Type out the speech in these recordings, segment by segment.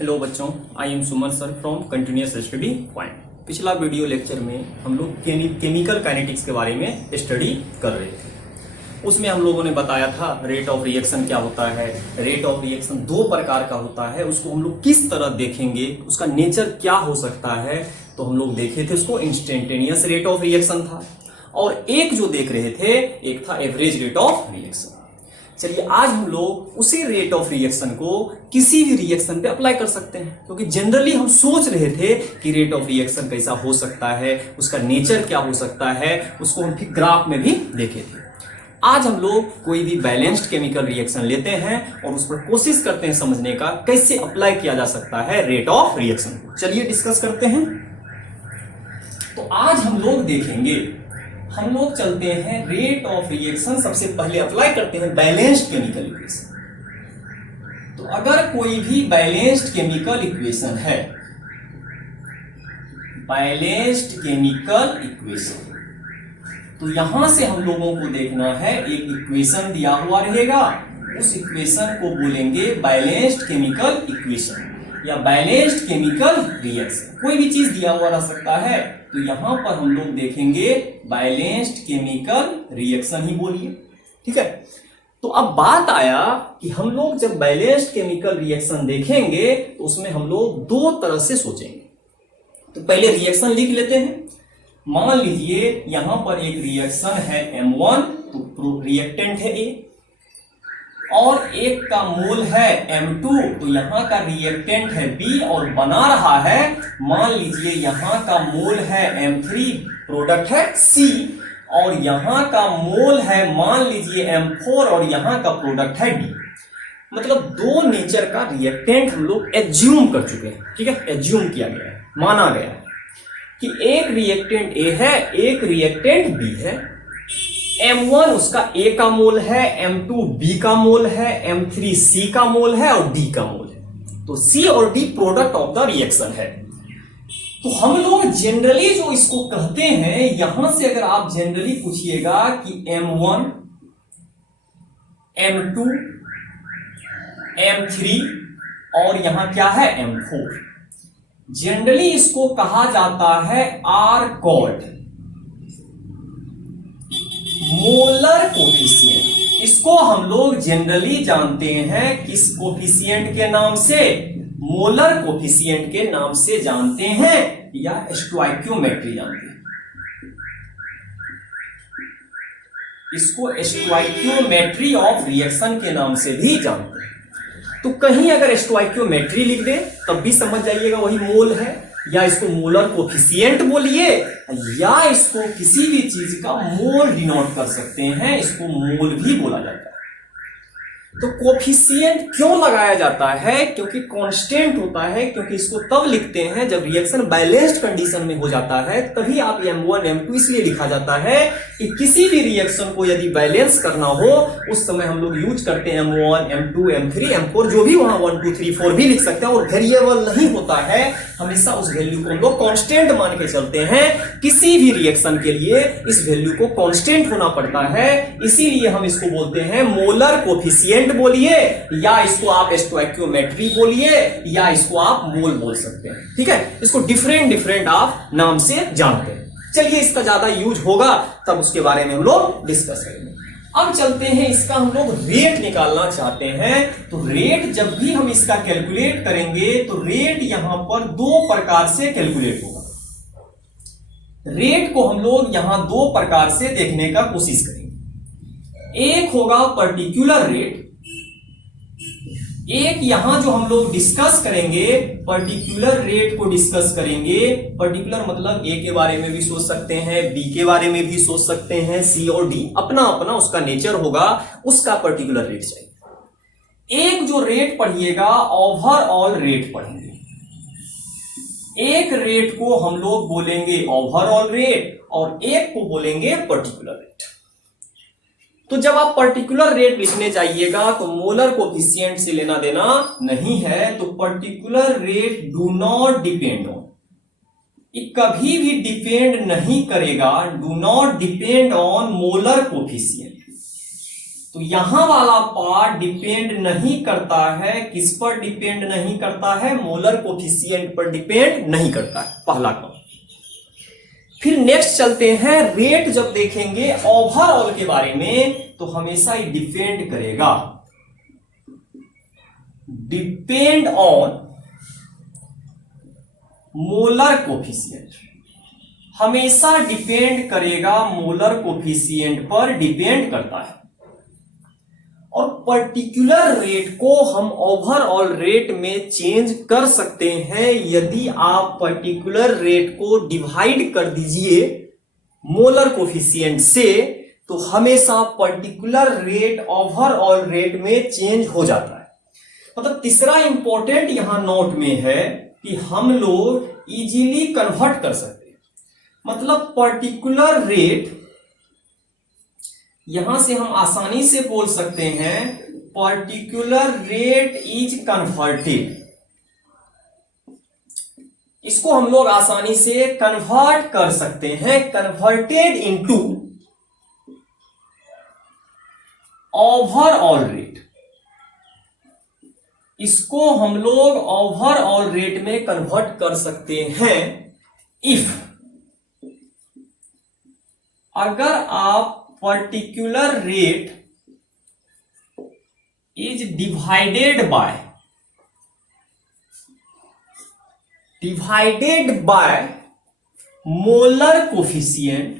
Hello बच्चों, I am Suman sir from continuous study point. पिछला video lecture में हम लोग केमिकल काइनेटिक्स के बारे में स्टडी कर रहे थे। उसमें हम लोगों ने बताया था रेट ऑफ रिएक्शन क्या होता है। रेट ऑफ रिएक्शन दो प्रकार का होता है, उसको हम लोग किस तरह देखेंगे, उसका नेचर क्या हो सकता है। तो हम लोग देखे थे उसको इंस्टेंटेनियस रेट ऑफ रिएक्शन था, और एक जो देख रहे थे एक था एवरेज रेट ऑफ रिएक्शन। चलिए आज हम लोग उसी रेट ऑफ रिएक्शन को किसी भी रिएक्शन पे अप्लाई कर सकते हैं, क्योंकि जनरली हम सोच रहे थे कि रेट ऑफ रिएक्शन कैसा हो सकता है, उसका नेचर क्या हो सकता है, उसको हम फिर ग्राफ में भी देखे थे। आज हम लोग कोई भी बैलेंस्ड केमिकल रिएक्शन लेते हैं और उस पर कोशिश करते हैं समझने का कैसे अप्लाई किया जा सकता है रेट ऑफ रिएक्शन को। चलिए डिस्कस करते हैं। तो आज हम लोग देखेंगे, हम लोग चलते हैं रेट ऑफ रिएक्शन, सबसे पहले अप्लाई करते हैं बैलेंस्ड केमिकल इक्वेशन। तो अगर कोई भी बैलेंस्ड केमिकल इक्वेशन है, बैलेंस्ड केमिकल इक्वेशन, तो यहां से हम लोगों को देखना है एक इक्वेशन दिया हुआ रहेगा, उस इक्वेशन को बोलेंगे बैलेंस्ड केमिकल इक्वेशन या बैलेंस्ड केमिकल रिएक्शन। कोई भी चीज दिया हुआ रह सकता है, तो यहां पर हम लोग देखेंगे बैलेंस्ड केमिकल रिएक्शन ही बोलिए, ठीक है। तो अब बात आया कि हम लोग जब बैलेंस्ड केमिकल रिएक्शन देखेंगे तो उसमें हम लोग दो तरह से सोचेंगे। तो पहले रिएक्शन लिख लेते हैं। मान लीजिए यहां पर एक रिएक्शन है M1, तो रिएक्टेंट है A, और एक का मोल है M2, तो यहां का रिएक्टेंट है B और बना रहा है, मान लीजिए यहां का मोल है M3, प्रोडक्ट है C, और यहां का मोल है मान लीजिए M4 और यहां का प्रोडक्ट है D। मतलब दो नेचर का रिएक्टेंट हम लोग एज्यूम कर चुके हैं, ठीक है। एज्यूम किया गया है, माना गया है कि एक रिएक्टेंट A है, एक रिएक्टेंट B है। M1 उसका A का मोल है, M2 B का मोल है, M3 C का मोल है और D का मोल है। तो C और D product of the reaction है। तो हम लोग जनरली जो इसको कहते हैं, यहां से अगर आप जनरली पूछिएगा कि M1, M2, M3 और यहां क्या है M4, जनरली इसको कहा जाता है आर कॉल्ड मोलर कोफिशिएंट। इसको हम लोग जनरली जानते हैं किस कोफिशिएंट के नाम से? मोलर कोफिशिएंट के नाम से जानते हैं, या स्टोइकियोमेट्री जानते हैं। इसको स्टोइकियोमेट्री ऑफ रिएक्शन के नाम से भी जानते हैं। तो कहीं अगर स्टोइकियोमेट्री लिख दे तब भी समझ जाइएगा वही मोल है, या इसको मोलर कोफिशिएंट बोलिए, या इसको किसी भी चीज का मोल डिनोट कर सकते हैं, इसको मोल भी बोला जाता है। तो कोफिशिएंट क्यों लगाया जाता है? क्योंकि कांस्टेंट होता है, क्योंकि इसको तब लिखते हैं जब रिएक्शन बैलेंस्ड कंडीशन में हो जाता है, तभी आप M1 M2 इसलिए लिखा जाता है कि किसी भी रिएक्शन को यदि बैलेंस करना हो उस समय हम लोग यूज करते हैं M1 M2 M3 M4, जो भी वहां 1 2 3 4 भी लिख सकते हैं, और वेरिएबल नहीं होता है, हमेशा उस वैल्यू को हम लोग कांस्टेंट मान के चलते हैं। किसी भी रिएक्शन के लिए इस वैल्यू को कांस्टेंट होना पड़ता है, इसीलिए हम इसको बोलते हैं मोलर कोफिशिएंट बोलिए, या इसको आप स्टोइकियोमेट्री बोलिए, या इसको आप मोल बोल सकते हैं, ठीक है। इसको डिफरेंट आप नाम से जानते हैं। चलिए इसका ज्यादा यूज होगा तब उसके बारे में हम लोग डिस्कस करेंगे। अब चलते हैं, इसका हम लोग रेट निकालना चाहते हैं। तो रेट जब भी हम इसका कैलकुलेट करेंगे तो रेट यहां पर दो प्रकार से कैलकुलेट होगा। रेट को हम लोग यहां दो प्रकार से देखने का कोशिश करेंगे। एक होगा पर्टिकुलर रेट, एक यहां जो हम लोग डिस्कस करेंगे पर्टिकुलर रेट को डिस्कस करेंगे। पर्टिकुलर मतलब ए के बारे में भी सोच सकते हैं, बी के बारे में भी सोच सकते हैं, सी और डी, अपना अपना उसका नेचर होगा, उसका पर्टिकुलर रेट चाहिए। एक जो रेट पढ़िएगा ओवरऑल रेट पढ़ेंगे। एक रेट को हम लोग बोलेंगे ओवरऑल रेट और एक को बोलेंगे पर्टिकुलर रेट। तो जब आप पर्टिकुलर रेट लिखने जाइएगा तो मोलर कोफिशिएंट से लेना देना नहीं है, तो particular rate do not depend on, ये कभी भी डिपेंड नहीं करेगा, do not depend on molar coefficient. तो यहां वाला पार्ट डिपेंड नहीं करता है, किस पर डिपेंड नहीं करता है, मोलर कोफिशिएंट पर डिपेंड नहीं करता है, पहला काम। फिर नेक्स्ट चलते हैं, रेट जब देखेंगे ओवरऑल के बारे में तो हमेशा ही डिपेंड करेगा, डिपेंड ऑन मोलर कोफिशिएंट, हमेशा डिपेंड करेगा, मोलर कोफिशिएंट पर डिपेंड करता है। और पर्टिकुलर रेट को हम ओवरऑल रेट में चेंज कर सकते हैं। यदि आप पर्टिकुलर रेट को डिवाइड कर दीजिए मोलर कोफिशिएंट से तो हमेशा पर्टिकुलर रेट ओवरऑल रेट में चेंज हो जाता है। मतलब तीसरा इंपॉर्टेंट यहां नोट में है कि हम लोग इजीली कन्वर्ट कर सकते हैं। मतलब पर्टिकुलर रेट, यहां से हम आसानी से बोल सकते हैं पर्टिकुलर रेट इज कन्वर्टेड, इसको हम लोग आसानी से कन्वर्ट कर सकते हैं, कन्वर्टेड इनटू ओवरऑल रेट, इसको हम लोग ओवरऑल रेट में कन्वर्ट कर सकते हैं इफ, अगर आप particular rate is divided by molar coefficient,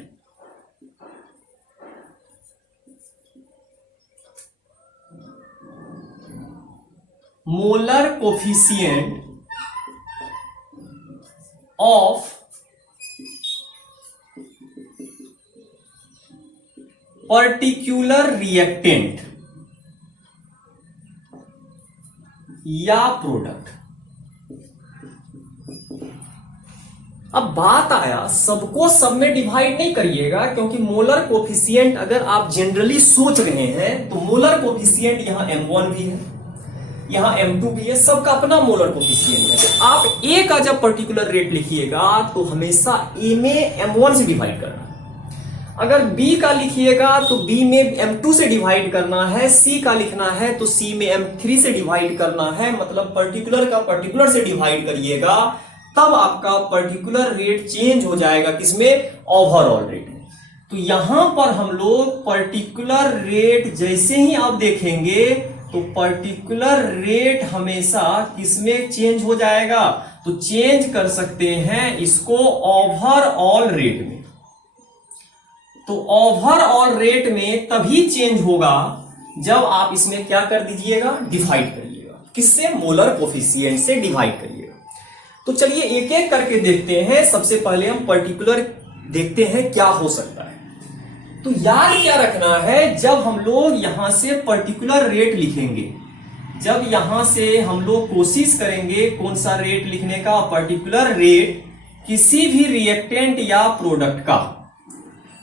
molar coefficient of particular reactant या प्रोडक्ट। अब बात आया, सबको सब में डिवाइड नहीं करिएगा, क्योंकि मोलर कोफिशिएंट अगर आप जनरली सोच रहे हैं तो मोलर कोफिशिएंट यहां M1 भी है, यहां M2 भी है, सबका अपना मोलर कोफिशिएंट है। तो आप ए का जब पर्टिकुलर रेट लिखिएगा तो हमेशा ए में M1 से डिवाइड करना, अगर बी का लिखिएगा तो बी में M2 से डिवाइड करना है, सी का लिखना है तो सी में M3 से डिवाइड करना है। मतलब पर्टिकुलर का पर्टिकुलर से डिवाइड करिएगा, तब आपका पर्टिकुलर रेट चेंज हो जाएगा किसमें, ओवरऑल रेट में। तो यहां पर हम लोग पर्टिकुलर रेट जैसे ही आप देखेंगे तो पर्टिकुलर रेट हमेशा किसमें चेंज हो जाएगा, तो चेंज कर सकते हैं इसको ओवरऑल रेट में। तो ओवरऑल रेट में तभी चेंज होगा जब आप इसमें क्या कर दीजिएगा, डिवाइड करिएगा, किससे, मोलर कोफिशिएंट से डिवाइड करिएगा। तो चलिए एक एक करके देखते हैं। सबसे पहले हम पर्टिकुलर देखते हैं क्या हो सकता है। तो याद क्या रखना है, जब हम लोग यहां से पर्टिकुलर रेट लिखेंगे, जब यहां से हम लोग कोशिश करेंगे कौन सा रेट लिखने का, पर्टिकुलर रेट किसी भी रिएक्टेंट या प्रोडक्ट का,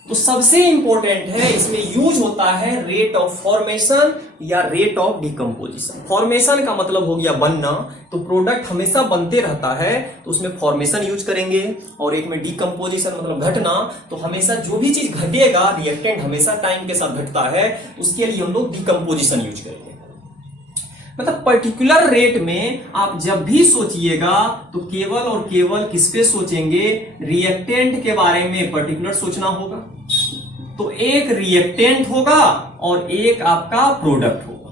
तो सबसे इंपॉर्टेंट है इसमें यूज होता है रेट ऑफ फॉर्मेशन या रेट ऑफ डिकम्पोजिशन। फॉर्मेशन का मतलब हो गया बनना, तो प्रोडक्ट हमेशा बनते रहता है तो उसमें फॉर्मेशन यूज करेंगे, और एक में डिकम्पोजिशन मतलब घटना, तो हमेशा जो भी चीज घटेगा, रिएक्टेंट हमेशा टाइम के साथ घटता है, उसके लिए हम लोग डिकम्पोजिशन यूज करेंगे। मतलब पर्टिकुलर रेट में आप जब भी सोचिएगा तो केवल और केवल किस पे सोचेंगे, रिएक्टेंट के बारे में पर्टिकुलर सोचना होगा। तो एक रिएक्टेंट होगा और एक आपका प्रोडक्ट होगा।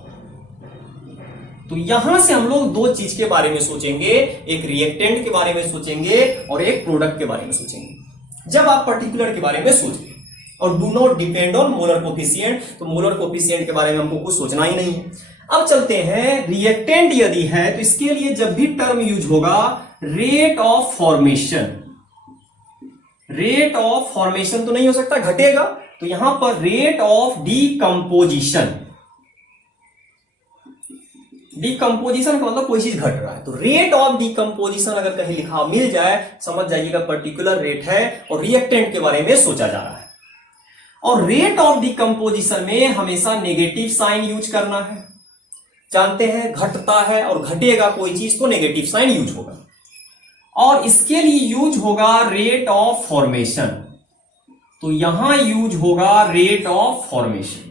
तो यहां से हम लोग दो चीज के बारे में सोचेंगे, एक रिएक्टेंट के बारे में सोचेंगे और एक प्रोडक्ट के बारे में सोचेंगे जब आप पर्टिकुलर के बारे में सोचेंगे। और do not depend on molar coefficient, तो मोलर कोफिशिएंट के बारे में हमको कुछ सोचना ही नहीं है। अब चलते हैं, रिएक्टेंट यदि है तो इसके लिए जब भी टर्म यूज होगा rate of formation, rate of formation तो नहीं हो सकता, घटेगा, तो यहां पर रेट ऑफ डीकंपोजिशन, डीकंपोजिशन का मतलब कोई चीज घट रहा है, तो रेट ऑफ डीकंपोजिशन अगर कहीं लिखा मिल जाए समझ जाइएगा पर्टिकुलर रेट है और रिएक्टेंट के बारे में सोचा जा रहा है। और रेट ऑफ डीकंपोजिशन में हमेशा नेगेटिव साइन यूज करना है, जानते हैं घटता है और घटेगा कोई चीज तो नेगेटिव साइन यूज होगा। और इसके लिए यूज होगा रेट ऑफ फॉर्मेशन, तो यहां यूज होगा रेट ऑफ फॉर्मेशन।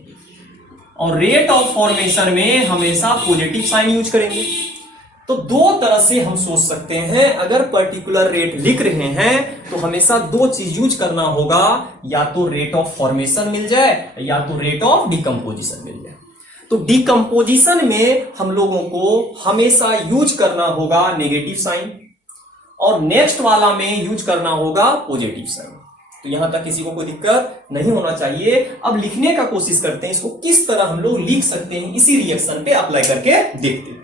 और रेट ऑफ फॉर्मेशन में हमेशा पॉजिटिव साइन यूज करेंगे। तो दो तरह से हम सोच सकते हैं, अगर पर्टिकुलर रेट लिख रहे हैं तो हमेशा दो चीज यूज करना होगा, या तो रेट ऑफ फॉर्मेशन मिल जाए या तो रेट ऑफ डिकम्पोजिशन मिल जाए। तो डिकम्पोजिशन में हम लोगों को हमेशा यूज करना होगा नेगेटिव साइन, और नेक्स्ट वाला में यूज करना होगा पॉजिटिव साइन। तो यहां तक किसी को कोई दिक्कत नहीं होना चाहिए। अब लिखने का कोशिश करते हैं, इसको किस तरह हम लोग लिख सकते हैं, इसी रिएक्शन पे अप्लाई करके देखते हैं।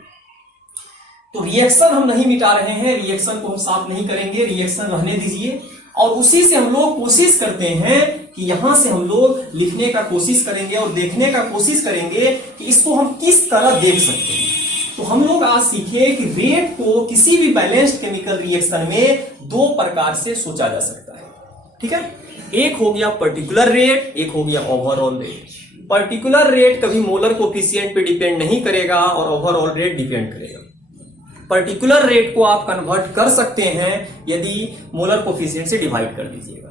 तो रिएक्शन हम नहीं मिटा रहे हैं, रिएक्शन को हम साफ नहीं करेंगे, रिएक्शन रहने दीजिए, और उसी से हम लोग कोशिश करते हैं कि यहां से हम लोग लिखने का कोशिश करेंगे और देखने का कोशिश करेंगे कि इसको हम किस तरह देख सकते हैं। तो हम लोग आज सीखे कि रेट को किसी भी बैलेंस्ड केमिकल रिएक्शन में दो प्रकार से सोचा जा सकता है, ठीक है। एक हो गया पर्टिकुलर रेट, एक हो गया ओवरऑल रेट। पर्टिकुलर रेट कभी मोलर कोफिशिएंट पे डिपेंड नहीं करेगा और ओवरऑल रेट डिपेंड करेगा। पर्टिकुलर रेट को आप कन्वर्ट कर सकते हैं यदि मोलर कोफिशिएंट से डिवाइड कर दीजिएगा।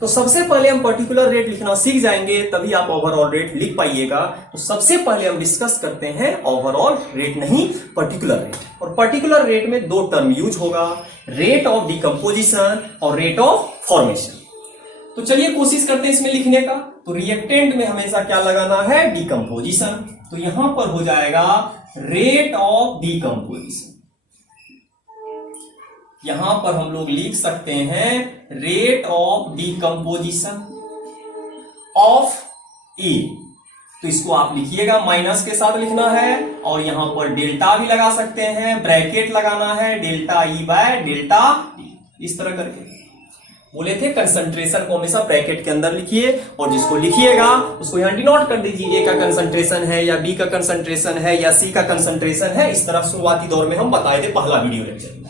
तो सबसे पहले हम पर्टिकुलर रेट लिखना सीख जाएंगे, तभी आप ओवरऑल रेट लिख पाइएगा। तो सबसे पहले हम डिस्कस करते हैं ओवरऑल रेट, नहीं पर्टिकुलर रेट। और पर्टिकुलर रेट में दो टर्म यूज होगा, रेट ऑफ डिकम्पोजिशन और रेट ऑफ फॉर्मेशन। तो चलिए कोशिश करते हैं इसमें लिखने का। तो रिएक्टेंट में हमेशा क्या लगाना है, डिकम्पोजिशन। तो यहां पर हो जाएगा रेट ऑफ डिकम्पोजिशन। यहां पर हम लोग लिख सकते हैं रेट ऑफ डिकम्पोजिशन ऑफ ए। तो इसको आप लिखिएगा, माइनस के साथ लिखना है, और यहां पर डेल्टा भी लगा सकते हैं, ब्रैकेट लगाना है, delta E bye delta T, इस तरह करके। बोले थे कंसंट्रेशन को हमेशा ब्रैकेट के अंदर लिखिए, और जिसको लिखिएगा उसको यहां डिनोट कर दीजिए, ए का कंसंट्रेशन है या बी का कंसंट्रेशन है या सी का कंसंट्रेशन है। इस तरह शुरुआती दौर में हम बताए थे पहला वीडियो लेक्चर में।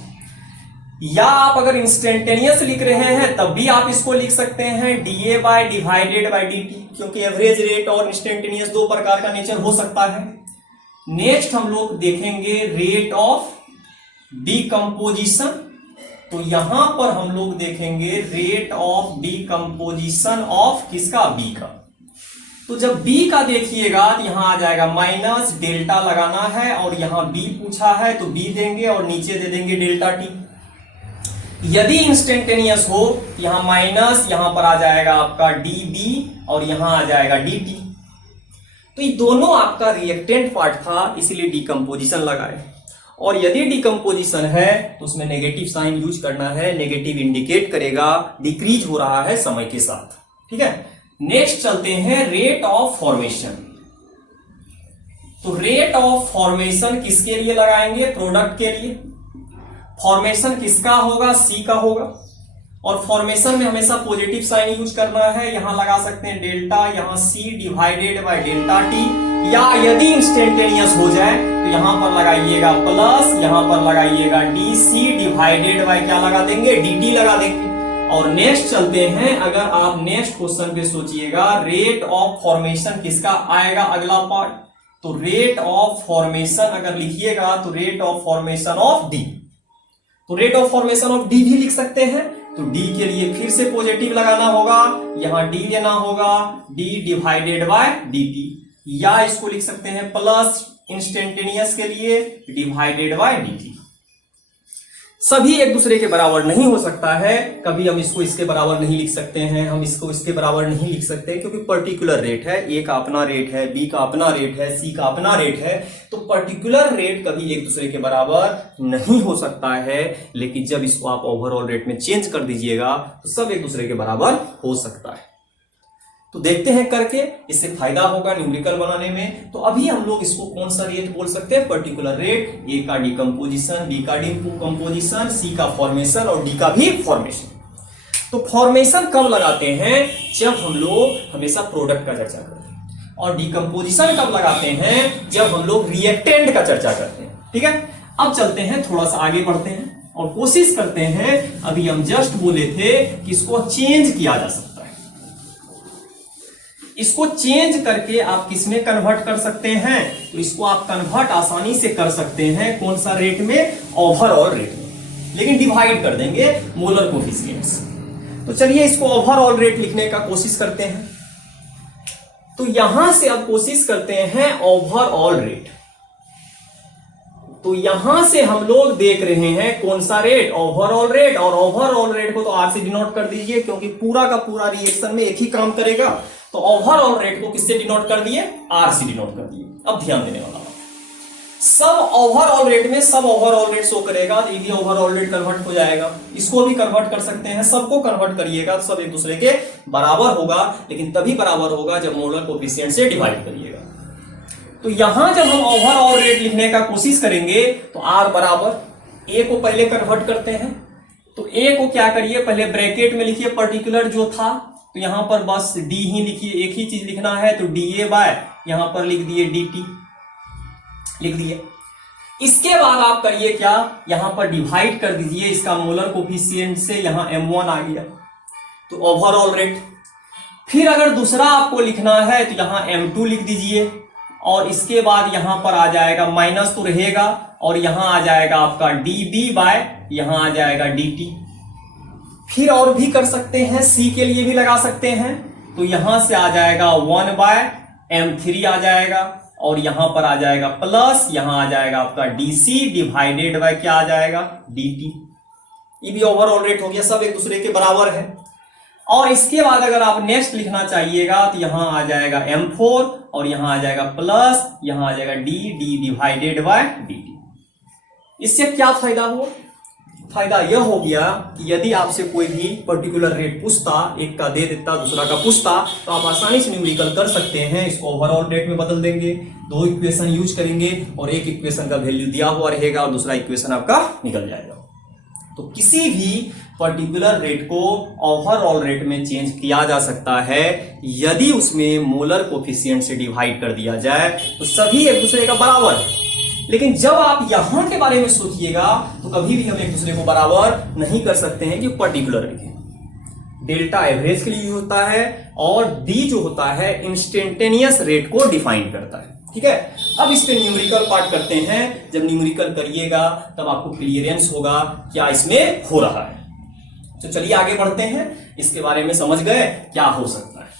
या आप अगर इंस्टेंटेनियस लिख रहे हैं तब भी आप इसको लिख सकते हैं D A by divided by D T, क्योंकि एवरेज रेट और इंस्टेंटेनियस दो प्रकार का नेचर हो सकता है। नेक्स्ट हम लोग देखेंगे रेट ऑफ डिकम्पोजिशन। तो यहां पर हम लोग देखेंगे रेट ऑफ डिकम्पोजिशन ऑफ किसका, बी का। तो जब बी का देखिएगा तो यहां आ जाएगा माइनस, डेल्टा लगाना है, और यहां बी पूछा है तो बी देंगे और नीचे दे देंगे डेल्टा टी। यदि इंस्टेंटेनियस हो यहां माइनस, यहां पर आ जाएगा आपका डी बी और यहां आ जाएगा डी टी। तो ये दोनों आपका रिएक्टेंट पार्ट था, इसीलिए डिकम्पोजिशन लगाए। और यदि डिकम्पोजिशन है तो उसमें नेगेटिव साइन यूज करना है, नेगेटिव इंडिकेट करेगा डिक्रीज हो रहा है समय के साथ, ठीक है। नेक्स्ट चलते हैं रेट ऑफ फॉर्मेशन। तो रेट ऑफ फॉर्मेशन किसके लिए लगाएंगे, प्रोडक्ट के लिए। फॉर्मेशन किसका होगा, सी का होगा, और फॉर्मेशन में हमेशा पॉजिटिव साइन यूज करना है। यहां लगा सकते हैं डेल्टा, यहां C divided by delta T, या यदि इंस्टेंटेनियस हो जाए तो यहां पर लगाइएगा प्लस, यहां पर लगाइएगा डी सी डिवाइडेड बाय क्या लगा देंगे, डी टी लगा देंगे। और नेक्स्ट चलते हैं, अगर आप नेक्स्ट क्वेश्चन पे सोचिएगा रेट ऑफ फॉर्मेशन किसका आएगा अगला पार्ट। तो रेट ऑफ फॉर्मेशन अगर लिखिएगा तो rate of formation of D. तो rate of formation of D भी लिख सकते हैं। तो डी के लिए फिर से पॉजिटिव लगाना होगा, यहां डी लेना होगा, D divided by D T, या इसको लिख सकते हैं प्लस इंस्टेंटेनियस के लिए डिवाइडेड बाय डी टी। सभी एक दूसरे के बराबर नहीं हो सकता है, कभी हम इसको इसके बराबर नहीं लिख सकते हैं, हम इसको इसके बराबर नहीं लिख सकते, क्योंकि पर्टिकुलर रेट है, ए का अपना रेट है, बी का अपना रेट है, सी का अपना रेट है। तो पर्टिकुलर रेट कभी एक दूसरे के बराबर नहीं हो सकता है, लेकिन जब इसको आप ओवरऑल रेट में चेंज कर दीजिएगा तो सब एक दूसरे के बराबर हो सकता है। तो देखते हैं करके, इससे फायदा होगा न्यूमेरिकल बनाने में। तो अभी हम लोग इसको कौन सा रेट बोल सकते हैं, पर्टिकुलर रेट। ए का डिकम्पोजिशन, बी का डिकम्पोजिशन, सी का फॉर्मेशन और डी का भी फॉर्मेशन। तो फॉर्मेशन कब लगाते हैं, जब हम लोग हमेशा प्रोडक्ट का चर्चा करते हैं, और डिकम्पोजिशन कब लगाते हैं, जब हम लोग रिएक्टेंट का चर्चा करते हैं, ठीक है। अब चलते हैं, थोड़ा सा आगे बढ़ते हैं और कोशिश करते हैं। अभी हम जस्ट बोले थे कि इसको चेंज किया जा सकता है। इसको चेंज करके आप किसमें कन्वर्ट कर सकते हैं, तो इसको आप कन्वर्ट आसानी से कर सकते हैं, कौन सा रेट में, ओवरऑल रेट में, लेकिन डिवाइड कर देंगे मोलर कोफिशिएंट्स। तो चलिए इसको ओवरऑल रेट लिखने का कोशिश करते हैं। तो तो यहां से अब कोशिश करते हैं ओवरऑल रेट। तो यहां से हम लोग देख रहे हैं कौन सा रेट, ओवरऑल रेट, और ओवरऑल रेट को तो आर से डिनोट कर दीजिए क्योंकि पूरा का पूरा रिएक्शन में एक ही काम करेगा। तो ओवरऑल रेट को किससे डिनोट कर दिए, आर से डिनोट कर दिए। अब ध्यान देने वाला सब ओवरऑल रेट में सब ओवरऑल रेट शो करेगा, तो ये भी ओवरऑल रेट कन्वर्ट हो जाएगा। इसको भी कन्वर्ट कर सकते हैं, सबको कन्वर्ट करिएगा तो सब एक दूसरे के बराबर होगा, लेकिन तभी बराबर होगा जब मोलर कोफिशिएंट से डिवाइड करिएगा। तो यहां जब हम ओवरऑल रेट लिखने का कोशिश करेंगे तो आर बराबर ए को पहले कन्वर्ट करते हैं। तो ए को क्या करिए, पहले ब्रैकेट में लिखिए पर्टिकुलर जो था, तो यहां पर बस डी ही लिखिए, एक ही चीज लिखना है, तो डी ए बाय यहां पर लिख दिए डी टी, लिख दिए। इसके बाद आप करिए क्या, यहां पर डिवाइड कर दीजिए इसका मोलर कोफिशिएंट से, यहां m1 आ गया तो ओवरऑल रेट। फिर अगर दूसरा आपको लिखना है तो यहां m2 लिख दीजिए, और इसके बाद यहां पर आ जाएगा माइनस तो रहेगा, और यहां आ जाएगा आपका dB बाय यहां आ जाएगा dt। फिर और भी कर सकते हैं, C के लिए भी लगा सकते हैं, तो यहां से आ जाएगा 1 बाय m3 आ जाएगा, और यहां पर आ जाएगा प्लस, यहां आ जाएगा आपका dc डिवाइडेड बाय क्या आ जाएगा dt। ये भी ओवरऑल रेट हो गया, सब एक दूसरे के बराबर है। और इसके बाद अगर आप नेक्स्ट लिखना चाहिएगा तो यहां आ जाएगा m4, और यहां आ जाएगा प्लस, यहां आ जाएगा d डिवाइडेड बाय dt। इससे क्या फायदा हुआ, फायदा यह हो गया कि यदि आपसे कोई भी पर्टिकुलर रेट पूछता, एक का दे देता दूसरा का पूछता, तो आप आसानी से न्यूमेरिकल कर सकते हैं, इसको ओवरऑल रेट में बदल देंगे, दो इक्वेशन यूज करेंगे और एक इक्वेशन का वैल्यू दिया हुआ रहेगा और दूसरा इक्वेशन आपका निकल जाएगा। तो किसी भी पर्टिकुलर रेट को ओवरऑल रेट में चेंज किया जा सकता है यदि उसमें मोलर कोफिशिएंट से डिवाइड कर दिया जाए, तो सभी एक दूसरे का बराबर है। लेकिन जब आप यहां के बारे में सोचिएगा तो कभी भी हम एक दूसरे को बराबर नहीं कर सकते हैं कि पर्टिकुलर रेट डेल्टा एवरेज के लिए होता है, और डी जो होता है इंस्टेंटेनियस रेट को डिफाइन करता है। ठीक है, अब इस पे न्यूमेरिकल पार्ट करते हैं। जब न्यूमेरिकल करिएगा तब आपको क्लियरेंस होगा क्या इसमें हो रहा है। तो चलिए आगे बढ़ते हैं, इसके बारे में समझ गए क्या हो सकता है।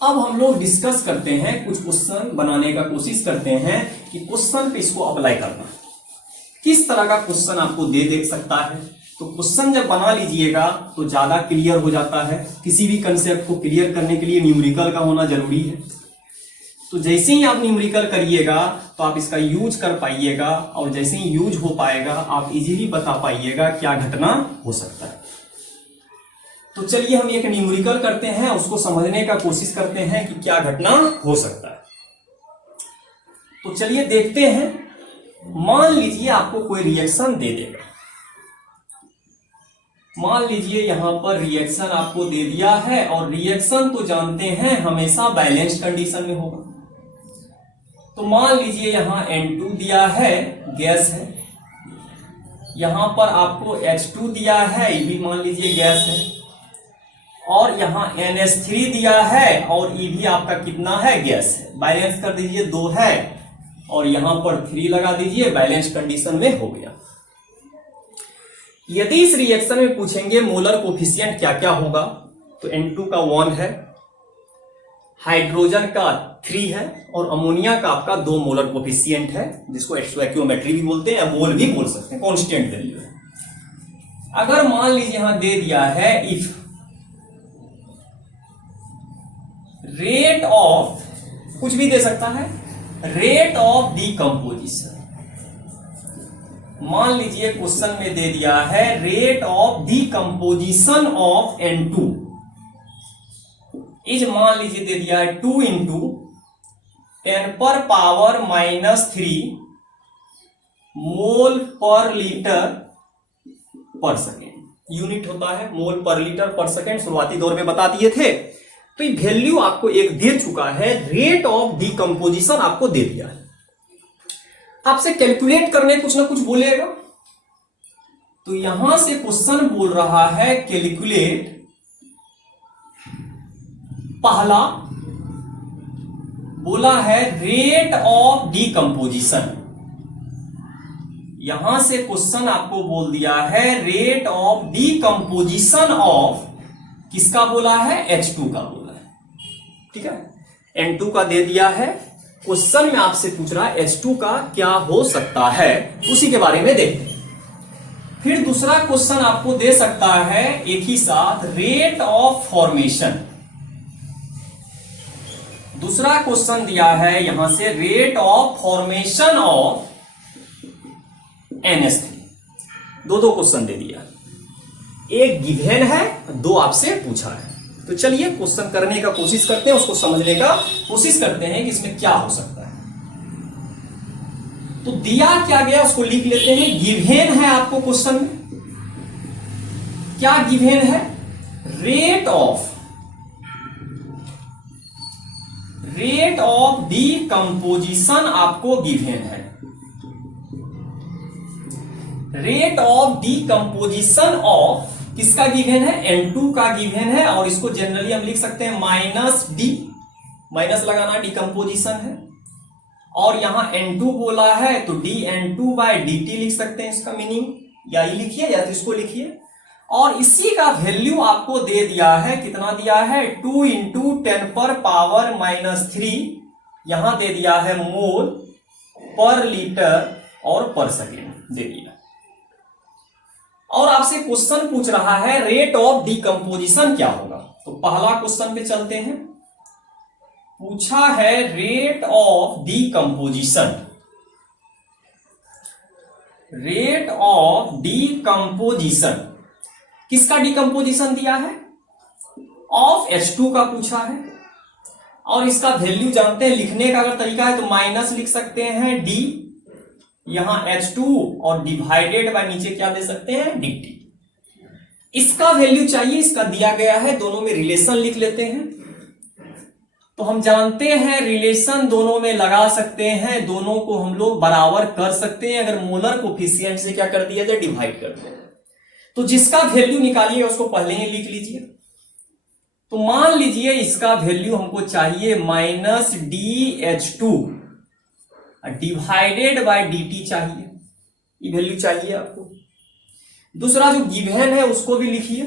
अब हम लोग डिस्कस करते हैं, कुछ क्वेश्चन बनाने का कोशिश करते हैं कि क्वेश्चन पे इसको अप्लाई करना, किस तरह का क्वेश्चन आपको दे सकता है। तो क्वेश्चन जब बना लीजिएगा तो ज्यादा क्लियर हो जाता है। किसी भी कंसेप्ट को क्लियर करने के लिए न्यूमेरिकल का होना जरूरी है। तो जैसे ही आप न्यूमेरिकल करिएगा तो आप इसका यूज कर पाइएगा, और जैसे ही यूज हो पाएगा आप इजीली बता पाइएगा क्या घटना हो सकता है। तो चलिए हम एक न्यूमेरिकल करते हैं, उसको समझने का कोशिश करते हैं कि क्या घटना हो सकता है। तो चलिए देखते हैं। मान लीजिए आपको कोई रिएक्शन दे देगा, मान लीजिए यहां पर रिएक्शन आपको दे दिया है, और रिएक्शन तो जानते हैं हमेशा बैलेंस्ड कंडीशन में होगा। तो मान लीजिए यहां N2 दिया है, गैस है, यहां पर आपको H2 दिया है, ये भी मान लीजिए गैस है, और यहां NH3 दिया है, और ये भी आपका कितना है, गैस है। बैलेंस कर दीजिए, 2 है, और यहां पर 3 लगा दीजिए, बैलेंस कंडीशन में हो गया। यदि इस रिएक्शन में पूछेंगे मोलर कोफिशिएंट क्या क्या होगा, तो N2 का 1 है, हाइड्रोजन का 3 है, और अमोनिया का आपका 2 मोलर कोफिशिएंट है, जिसको स्टोइकियोमेट्री भी बोलते हैं, मोल भी बोल सकते हैं, कांस्टेंट वैल्यू है। अगर मान लीजिए यहां दे दिया है इफ रेट ऑफ, कुछ भी दे सकता है, रेट ऑफ डीकंपोजिशन, मान लीजिए क्वेश्चन में दे दिया है rate of decomposition of N2 is, मान लीजिए दे दिया है 2 इंटू 10⁻³ मोल पर लीटर पर सेकेंड। यूनिट होता है मोल पर लीटर पर सेकेंड, शुरुआती दौर में बता दिए थे। तो ये वैल्यू आपको एक दे चुका है, रेट ऑफ डीकंपोजिशन आपको दे दिया है। आपसे कैलकुलेट करने कुछ ना कुछ बोलेगा, तो यहां से क्वेश्चन बोल रहा है कैलकुलेट, पहला बोला है रेट ऑफ डीकंपोजिशन, यहां से क्वेश्चन आपको बोल दिया है रेट ऑफ डीकंपोजिशन ऑफ किसका बोला है? H2 का बोला है। ठीक है, N2 का दे दिया है। क्वेश्चन में आपसे पूछ रहा है H2 का क्या हो सकता है, उसी के बारे में देखते हैं। फिर दूसरा क्वेश्चन आपको दे सकता है एक ही साथ, रेट ऑफ फॉर्मेशन। दूसरा क्वेश्चन दिया है यहां से, rate of formation of NH3। दो क्वेश्चन दे दिया, एक गिवन है, दो आपसे पूछा है। तो चलिए क्वेश्चन करने का कोशिश करते हैं, उसको समझने का कोशिश करते हैं कि इसमें क्या हो सकता है। तो दिया क्या गया उसको लिख लेते हैं। गिवन है आपको क्वेश्चन में, क्या गिवन है? रेट ऑफ डीकंपोजिशन आपको गिवन है। रेट ऑफ डीकंपोजिशन ऑफ किसका गिवन है? N2 का गिवन है, और इसको जनरली हम लिख सकते हैं माइनस डी, माइनस लगाना डीकंपोजिशन है, और यहां N2 बोला है तो dN2/dt लिख सकते हैं इसका मीनिंग, या ये लिखिए या तो इसको लिखिए। और इसी का वैल्यू आपको दे दिया है, कितना दिया है? 2 × 10⁻³ यहां दे दिया है मोल पर लीटर और पर सेकेंड दे दिया। और आपसे क्वेश्चन पूछ रहा है रेट ऑफ डीकंपोजिशन क्या होगा। तो पहला क्वेश्चन पे चलते हैं। पूछा है rate of decomposition. Rate of decomposition किसका डीकंपोजिशन दिया है? ऑफ H2 का पूछा है, और इसका वैल्यू जानते हैं। लिखने का अगर तरीका है तो माइनस लिख सकते हैं d, यहां H2, और डिवाइडेड बाय नीचे क्या दे सकते हैं? dt। इसका वैल्यू चाहिए, इसका दिया गया है, दोनों में रिलेशन लिख लेते हैं। तो हम जानते हैं रिलेशन दोनों में लगा सकते हैं, दोनों को हम लोग बराबर कर सकते हैं। अगर मोलर कोफिशिएंट से क्या कर दिया जाए? डिवाइड कर दिया। तो जिसका वैल्यू निकालिएगा उसको पहले ही लिख लीजिए। तो मान लीजिए इसका वैल्यू हमको चाहिए -dH2 डिवाइडेड बाय dt चाहिए, ये वैल्यू चाहिए आपको। दूसरा जो गिवन है उसको भी लिखिए।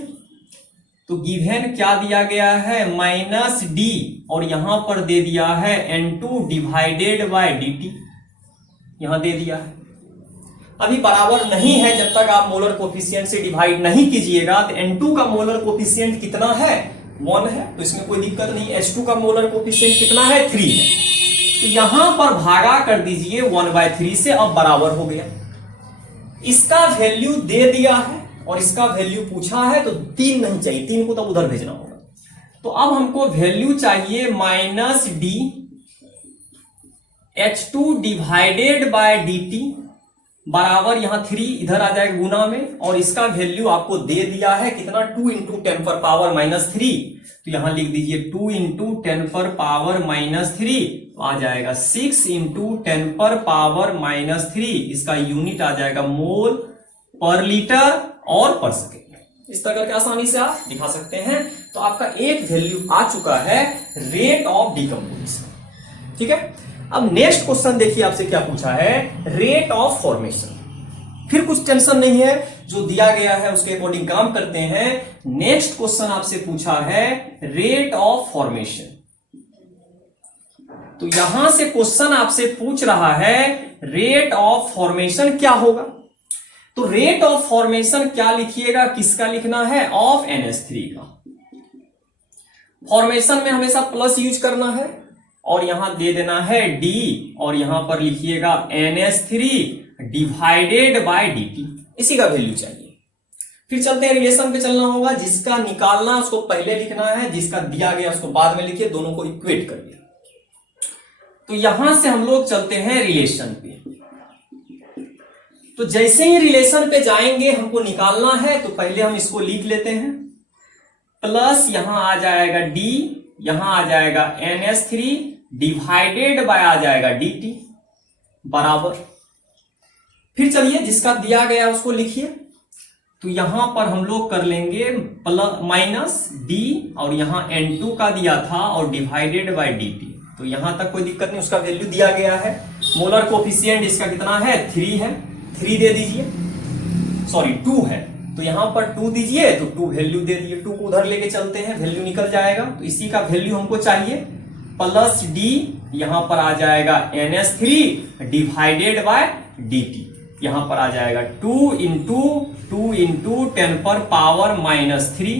तो गिवन क्या दिया गया है? -d, और यहां पर दे दिया है N2 डिवाइडेड बाय dt, यहां दे दिया है। अभी बराबर नहीं है, जब तक आप मोलर कोफिशिएंट से डिवाइड नहीं कीजिएगा। तो N2 का मोलर कोफिशिएंट कितना है? 1 है, तो इसमें कोई दिक्कत नहीं। H2 का मोलर कोफिशिएंट कितना है? 3 है। तो यहां पर भागा कर दीजिए 1/3 से, अब बराबर हो गया। इसका वैल्यू दे दिया है और इसका वैल्यू पूछा है, तो 3 नहीं चाहिए, 3 को तब उधर भेजना होगा। तो अब हमको वैल्यू चाहिए -d H2 divided by dt बराबर, यहां 3 इधर आ जाएगा गुना में, और इसका वैल्यू आपको दे दिया है कितना? 2 × 10⁻³ तो यहां लिख दीजिए 2 × 10⁻³ तो आ जाएगा 6 × 10⁻³ इसका यूनिट आ जाएगा मोल पर लीटर और पर सेकेंड। इस तरह करके आसानी से आप दिखा सकते हैं। तो आपका एक वैल्यू आ चुका है रेट ऑफ डीकंपोजिशन। ठीक है, अब नेक्स्ट क्वेश्चन देखिए आपसे क्या पूछा है? Rate of formation. फिर कुछ टेंशन नहीं है, जो दिया गया है उसके अकॉर्डिंग काम करते हैं। नेक्स्ट क्वेश्चन आपसे पूछा है रेट ऑफ फॉर्मेशन। तो यहां से क्वेश्चन आपसे पूछ रहा है रेट ऑफ फॉर्मेशन क्या होगा। तो रेट ऑफ फॉर्मेशन क्या लिखिएगा? किसका लिखना है? ऑफ NH3 का। फॉर्मेशन में हमेशा प्लस यूज करना है, और यहां दे देना है d, और यहां पर लिखिएगा NH3 डिवाइडेड बाय dt, इसी का वैल्यू चाहिए। फिर चलते हैं रिलेशन पे चलना होगा। जिसका निकालना उसको पहले लिखना है, जिसका दिया गया उसको बाद में लिखिए, दोनों को इक्वेट करिए। तो यहां से हम लोग चलते हैं रिलेशन पे। तो जैसे ही रिलेशन पे जाएंगे हमको निकालना है, तो पहले हम इसको लिख लेते हैं। प्लस यहां आ जाएगा d, यहां आ जाएगा NH3 डिवाइडेड बाय आ जाएगा dt बराबर। फिर चलिए जिसका दिया गया उसको लिखिए। तो यहां पर हम लोग कर लेंगे -d, और यहां N2 का दिया था और डिवाइडेड बाय dt। तो यहां तक कोई दिक्कत नहीं, उसका वैल्यू दिया गया है। मोलर कोफिशिएंट इसका कितना है? 3 है, 3 दे दीजिए, सॉरी 2 है, तो यहां पर 2 दीजिए तो 2 वैल्यू दे दिए, 2 को उधर लेके चलते हैं, वैल्यू निकल जाएगा। तो इसी का वैल्यू हमको चाहिए, प्लस डी यहां पर आ जाएगा NH3 डिवाइडेड बाय dt। यहां पर आ जाएगा 2 इंटू 10 पर पावर -3।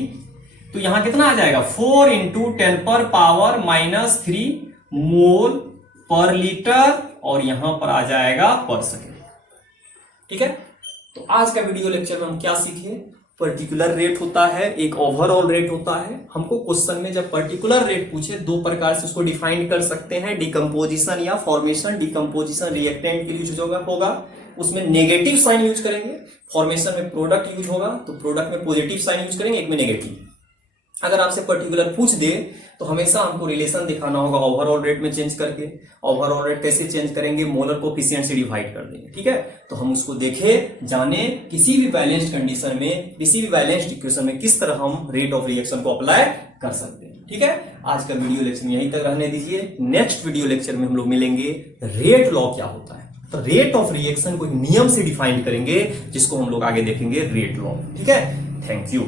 तो यहां कितना आ जाएगा 4 इंटू 10 पर पावर -3 मोल पर लीटर, और यहां पर आ जाएगा पर सेकेंड। ठीक है, तो आज का वीडियो लेक्चर में हम क्या सीखे, पर्टिकुलर रेट होता है, एक ओवरऑल रेट होता है। हमको क्वेश्चन में जब पर्टिकुलर रेट पूछे, दो प्रकार से उसको डिफाइन कर सकते हैं, डिकम्पोजिशन या फॉर्मेशन। डिकम्पोजिशन रिएक्टेंट के लिए यूज होगा, उसमें नेगेटिव साइन यूज करेंगे। फॉर्मेशन में प्रोडक्ट यूज होगा, तो प्रोडक्ट में पॉजिटिव साइन यूज करेंगे, एक में नेगेटिव। अगर आपसे पर्टिकुलर पूछ दे तो हमेशा हमको रिलेशन दिखाना होगा ओवरऑल रेट में चेंज करके। ओवरऑल रेट कैसे चेंज करेंगे, मोलर कोफिशिएंट से डिवाइड कर देंगे। ठीक है, तो हम उसको देखें, जाने किसी भी बैलेंस्ड कंडीशन में, किसी भी बैलेंस्ड इक्वेशन में किस तरह हम रेट ऑफ रिएक्शन को अप्लाई कर सकते हैं। ठीक है, आज का वीडियो लेक्चर यहीं तक रहने दीजिए। नेक्स्ट वीडियो लेक्चर में हम लोग मिलेंगे, रेट लॉ क्या होता है। तो रेट ऑफ रिएक्शन को एक नियम से डिफाइन करेंगे, जिसको हम लोग आगे देखेंगे रेट लॉ। ठीक है, थैंक यू।